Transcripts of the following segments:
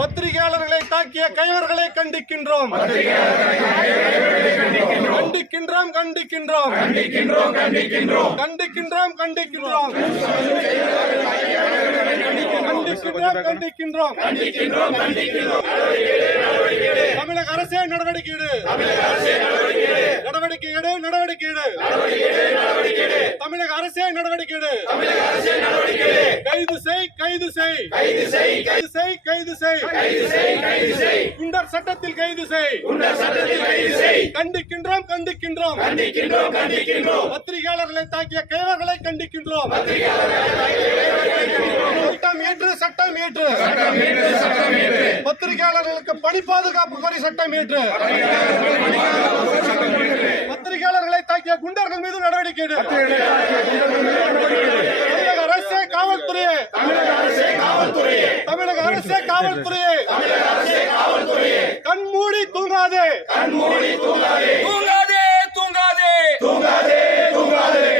பத்திரிகையாளர்களை தாக்கிய கைவர்களை கண்டிக்கின்றோம். தமிழக அரசே நடவடிக்கை எடு. தமிழக அரசே நடவடிக்கை எடு. கைது செய். குண்டர் சட்டத்தில் கைது செய். கண்டிக்கின்றோம். பத்திரிகையாளர்களை தாக்கிய கைவர்களை கண்டிக்கின்றோம். சட்டம் ஏற்று. பத்திரிகையாளர்களுக்கு பணி பாதுகாப்பு கோரி சட்டம் ஏற்று. பத்திரிகையாளர்களை தாக்கிய குண்டர்கள் மீது நடவடிக்கை எடு. தமிழக அரசே காவல்துறையே. கண்மூடி தூங்காதே.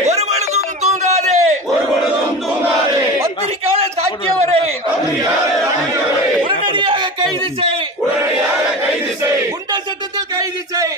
ஒருபொழுதும் தூங்காதே. பத்திரிகையாளர் தாக்கியவரை உடனடியாக கைது செய். குண்டர் சட்டத்தில் கைது செய்.